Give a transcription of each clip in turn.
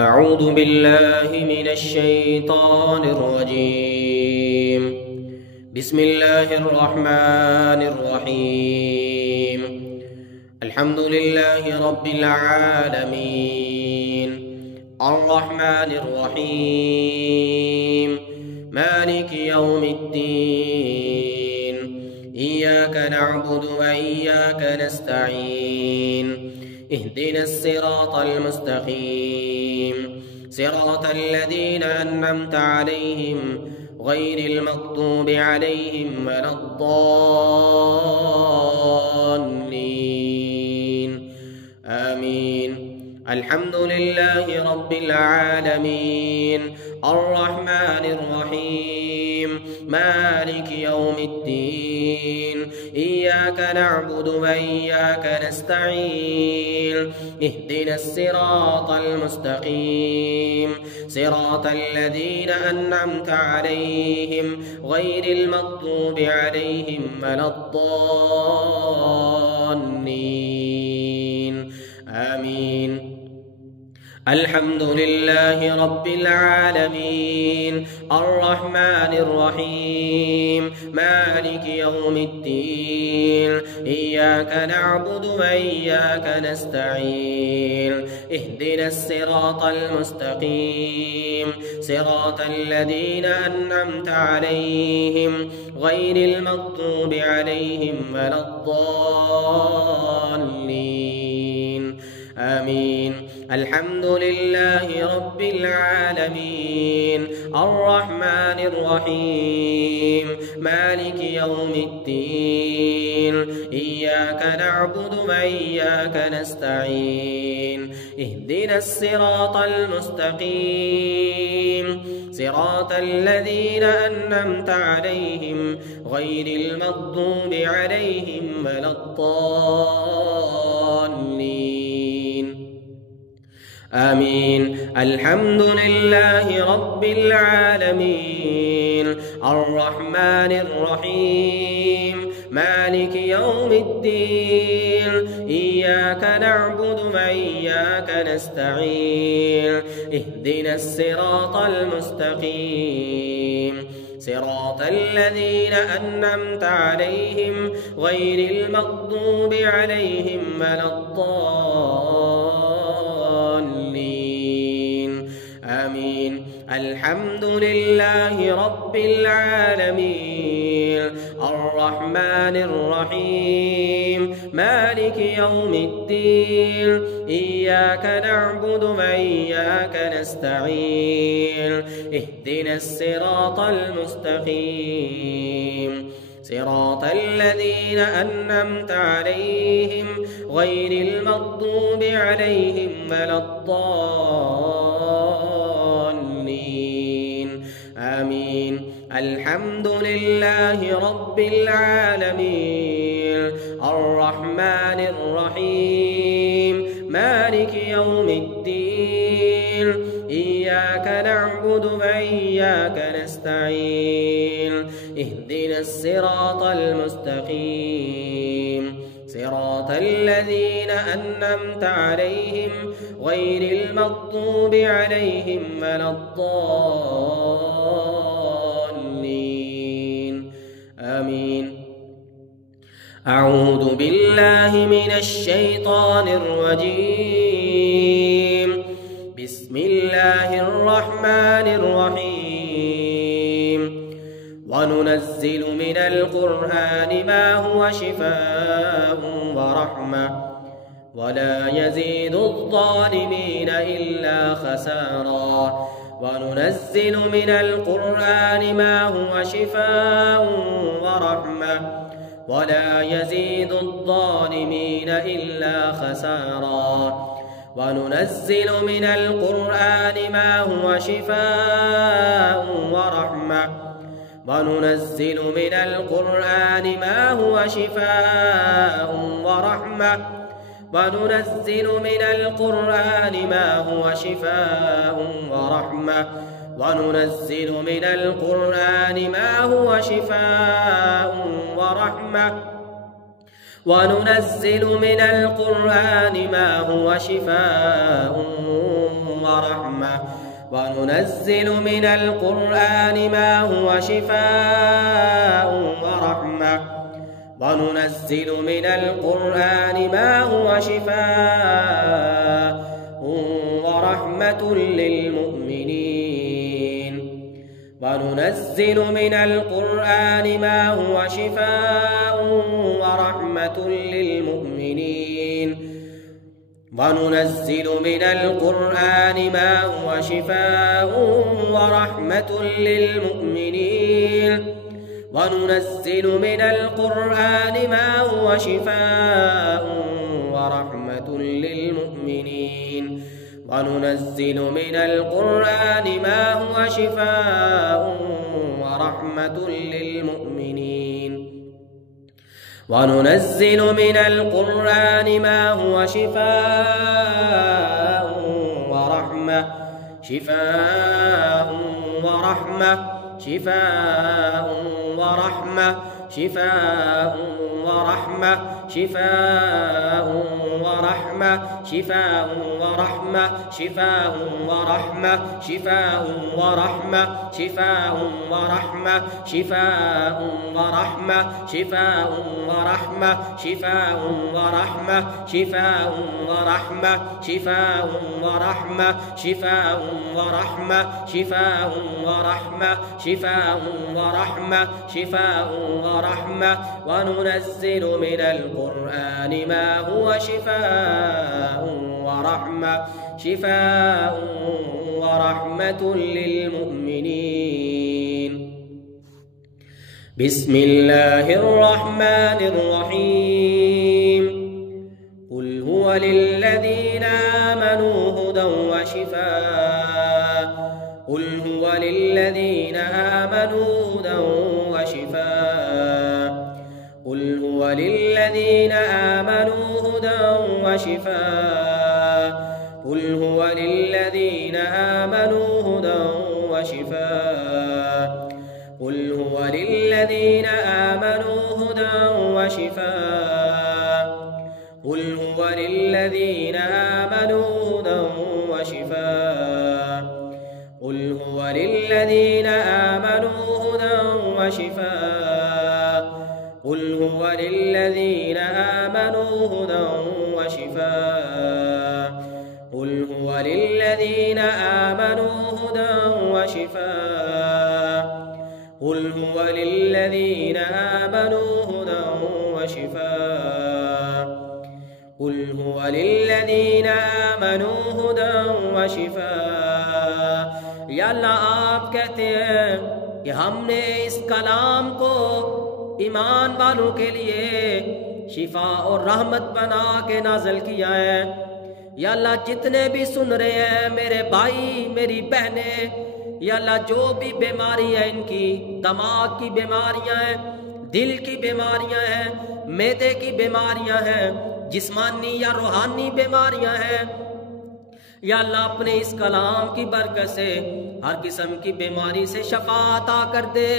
أعوذ بالله من الشيطان الرجيم. بسم الله الرحمن الرحيم. الحمد لله رب العالمين، الرحمن الرحيم، مالك يوم الدين، إياك نعبد وإياك نستعين، اهدنا الصراط المستقيم، صراط الذين أنعمت عليهم غير المغضوب عليهم ولا الضالين، آمين. الحمد لله رب العالمين، الرحمن الرحيم، مالك يوم الدين، إياك نعبد وإياك نستعين، اهدنا الصراط المستقيم، صراط الذين أنعمت عليهم غير المغضوب عليهم ولا الضالين، آمين. الحمد لله رب العالمين، الرحمن الرحيم، مالك يوم الدين، إياك نعبد وإياك نستعين، اهدنا الصراط المستقيم، صراط الذين أنعمت عليهم غير المغضوب عليهم ولا الضالين، آمين. الحمد لله رب العالمين، الرحمن الرحيم، مالك يوم الدين، إياك نعبد وإياك نستعين، اهدنا الصراط المستقيم، صراط الذين أنعمت عليهم غير المغضوب عليهم ولا الضالين، آمين. الحمد لله رب العالمين، الرحمن الرحيم، مالك يوم الدين، إياك نعبد وإياك نستعين، اهدنا الصراط المستقيم، صراط الذين أنعمت عليهم غير المغضوب عليهم ولا الضالين، آمين. الحمد لله رب العالمين، الرحمن الرحيم، مالك يوم الدين، إياك نعبد وإياك نستعين، اهدنا الصراط المستقيم، صراط الذين أنعمت عليهم غير المغضوب عليهم ولا الضالين، آمين. الحمد لله رب العالمين، الرحمن الرحيم، مالك يوم الدين، إياك نعبد وإياك نستعين، اهدنا الصراط المستقيم، صراط الذين أنعمت عليهم غير المغضوب عليهم ولا الضالين، آمين. أعوذ بالله من الشيطان الرجيم. بسم الله الرحمن الرحيم. وننزل من القرآن ما هو شفاء ورحمة ولا يزيد الظالمين إلا خسارا. وننزل من القرآن ما هو شفاء ورحمة ولا يزيد الظالمين إلا خسارا. وننزل من القرآن ما هو شفاء ورحمة وننزل من القرآن ما هو شفاء ورحمة وننزل من القرآن ما هو شفاء ورحمة وننزل من القرآن ما هو شفاء ورحمة وننزل من القرآن ما هو شفاء ورحمة وننزل من القرآن ما هو شفاء ورحمة وننزل من القرآن ما هو شفاء ورحمة للمؤمنين وننزل من القرآن ما هو شفاء ورحمة للمؤمنين وننزل من القرآن ما هو شفاء ورحمة للمؤمنين وننزل من القرآن ما هو شفاء ورحمة للمؤمنين وننزل من القرآن ما هو شفاء ورحمة للمؤمنين وننزل من القرآن ما هو شفاء ورحمة شفاء ورحمة شفاء ورحمة شفاء ورحمة شفاء ورحمة شفاء ورحمة شفاء ورحمة شفاء ورحمة شفاء ورحمة شفاء ورحمة شفاء ورحمة شفاء ورحمة شفاء ورحمة شفاء ورحمة شفاء ورحمة شفاء ورحمة شفاء ورحمة شفاء ورحمة وننزل من القرآن ما هو شفاء ورحمة شفاء ورحمة للمؤمنين بسم الله الرحمن الرحيم قل هو للذين آمنوا هدى وشفاء قل هو للذين آمنوا هدى وشفاء قل هو للذين آمنوا هدى وشفاء قل هو للذين آمنوا هدى وشفاء قل هو للذين آمنوا هدى وشفاء قل هو للذين آمنوا هدى وشفاء قل هو للذين آمنوا هدى وشفاء قل هو للذين آمنوا هدى وشفاء قل هو للذين آمنوا هدى وشفاء قل هو للذين آمنوا هدى وشفاء قل هو للذين آمنوا هدى وشفاء या अल्लाह आप कहते हैं कि हमने इस कलाम को ईमान वालों के लिए शिफा और रहमत बना के नाज़िल किया है। या अल्लाह जितने भी सुन रहे हैं मेरे भाई मेरी बहनें, या अल्लाह जो भी बीमारी है इनकी, दिमाग की बीमारियां हैं, दिल की बीमारियां हैं, मैदे की बीमारियां हैं, जिस्मानी या रूहानी बीमारियां हैं, या अल्लाह अपने इस कलाम की बरकत से हर किस्म की बीमारी से शफा अता कर दे।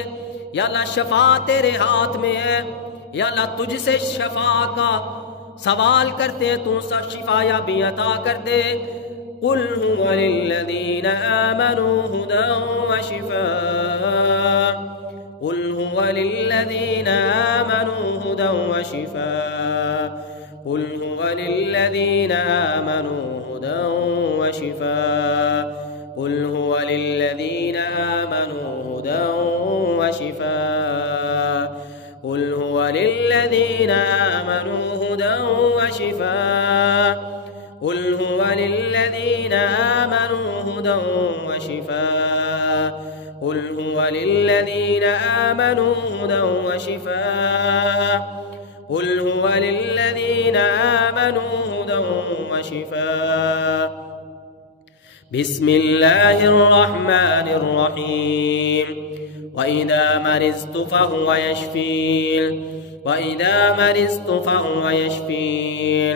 या अल्लाह शफा तेरे हाथ में है। या अल्लाह तुझसे शफा का सवाल करते हैं, तू सब शिफा या भी अता कर दे। कुल हुवा लिल्लज़ीना आमनू हुदा व शिफा, कुल हुवा लिल्लज़ीना आमनू हुदा व शिफा, कुल हुवा लिल्लज़ीना आमनू हुदा व शिफा, कुल हुवा लिल्लज़ीना आमनू हुदा व शिफा, कुल हुवा लिल्लज़ीना आमनू हुदा व शिफा, कुल हुवा लिल्लज़ीना आमनू हुदा व शिफा, कुल हुवा लिल्लज़ीना आमनू हुदा व शिफा, कुल हुवा लिल्लज़ीना आमनू हुदा व शिफा। बिस्मिल्लाहिर रहमानिर रहीम। वइज़ा मरिज़्तु फहुव यशफ़ीन, वइज़ा मरिज़्तु फहुव यशफ़ीन,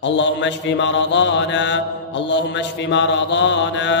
اللهم اشف مرضانا، اللهم اشف مرضانا،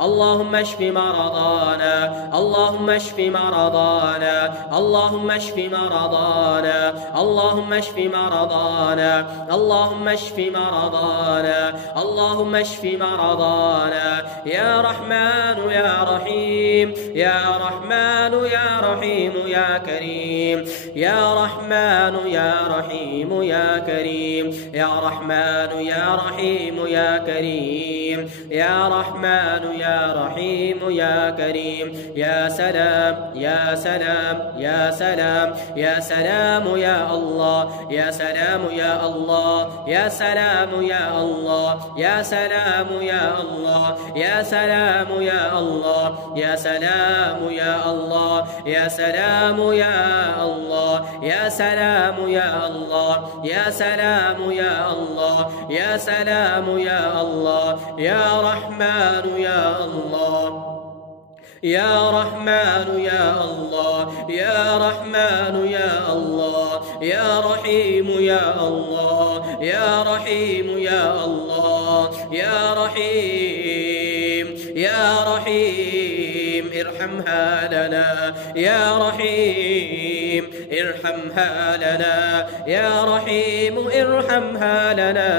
اللهم اشف مرضانا، اللهم اشف مرضانا، اللهم اشف مرضانا، اللهم اشف مرضانا، اللهم اشف مرضانا، اللهم اشف مرضانا، يا رحمن يا رحيم، يا رحمن يا رحيم يا كريم، يا رحمن يا رحيم يا كريم، يا رحمن يا رحيم يا كريم، يا رحمن يا رحيم يا كريم، يا سلام يا سلام يا سلام يا سلام يا الله، يا سلام يا الله، يا سلام يا الله، يا سلام يا الله، يا سلام يا الله، يا سلام يا الله، يا سلام يا الله، يا سلام يا الله، يا سلام يا الله، يا سلام يا الله، يا رحمن يا الله، يا رحمن يا الله، يا رحمن يا الله، يا رحيم يا الله، يا رحيم يا الله، يا رحيم يا رحيم ارحمها لنا، يا رحيم ارحمها لنا، يا رحيم ارحمها لنا،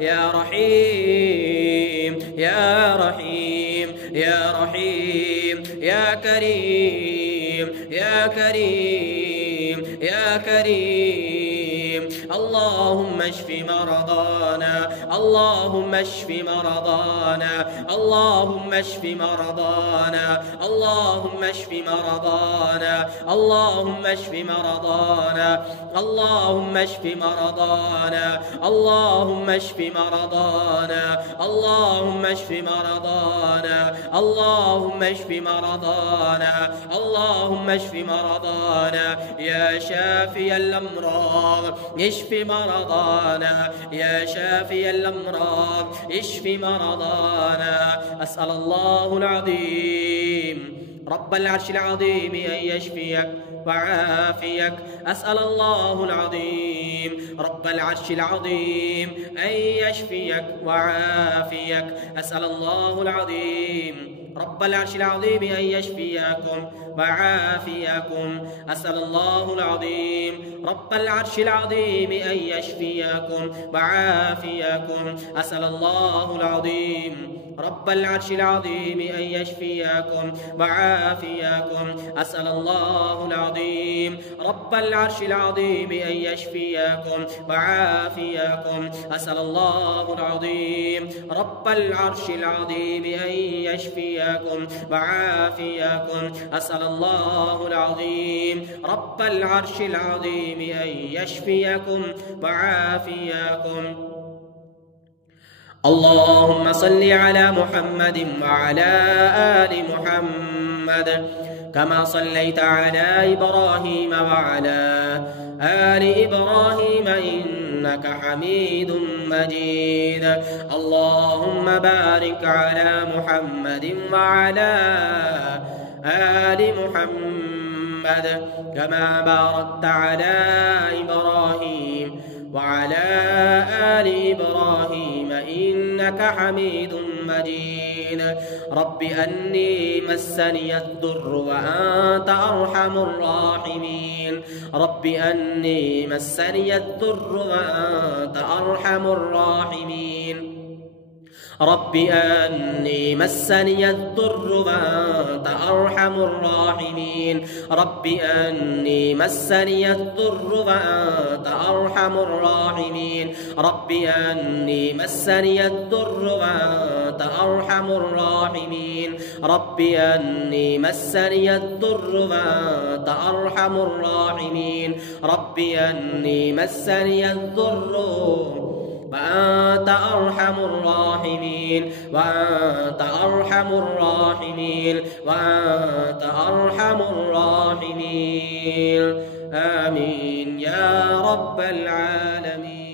يا رحيم يا رحيم يا رحيم يا كريم يا كريم يا كريم، اللهم اشف مرضانا، اللهم اشف مرضانا، اللهم اشف مرضانا، اللهم اشف مرضانا، اللهم اشف مرضانا، اللهم اشف مرضانا، اللهم اشف مرضانا، اللهم اشف مرضانا، اللهم اشف مرضانا، اللهم اشف مرضانا، يا شافي الأمراض اشف مرضانا، يا شافي الأمراض اشف مرضانا. أسأل الله العظيم رب العرش العظيم أن يشفيك وعافيك، أسأل الله العظيم رب العرش العظيم أن يشفيك وعافيك، أسأل الله العظيم رب العرش العظيم أن يشفيكم وعافيكم، أسأل الله العظيم رب العرش العظيم أن يشفيكم وعافيكم، أسأل الله العظيم رب العرش العظيم أن يشفيكم وعافيكم، أسأل الله العظيم رب العرش العظيم أن يشفيكم وعافيكم، أسأل الله العظيم رب العرش العظيم أن يشفيكم وعافيكم، أسأل الله العظيم رب العرش العظيم أن يشفيكم وعافيكم. اللهم صل على محمد وعلى آل محمد كما صليت على إبراهيم وعلى آل إبراهيم إنك حميد مجيد. اللهم بارك على محمد وعلى آل محمد كما باركت على إبراهيم وعلى آل إبراهيم إنك حميد مجيد. رب أني مسني الضر وأنت أرحم الراحمين، رب أني مسني الضر وأنت أرحم الراحمين، رب أني مسني الضر وأنت أرحم الراحمين، رب أني مسني الضر وأنت أرحم الراحمين، رب أني مسني الضر وأنت أرحم الراحمين، رب أني مسني الضر وأنت أرحم الراحمين، رب أني مسني الضر وأنت أرحم الراحمين، وأنت أرحم الراحمين، وأنت أرحم الراحمين. آمين يا رب العالمين.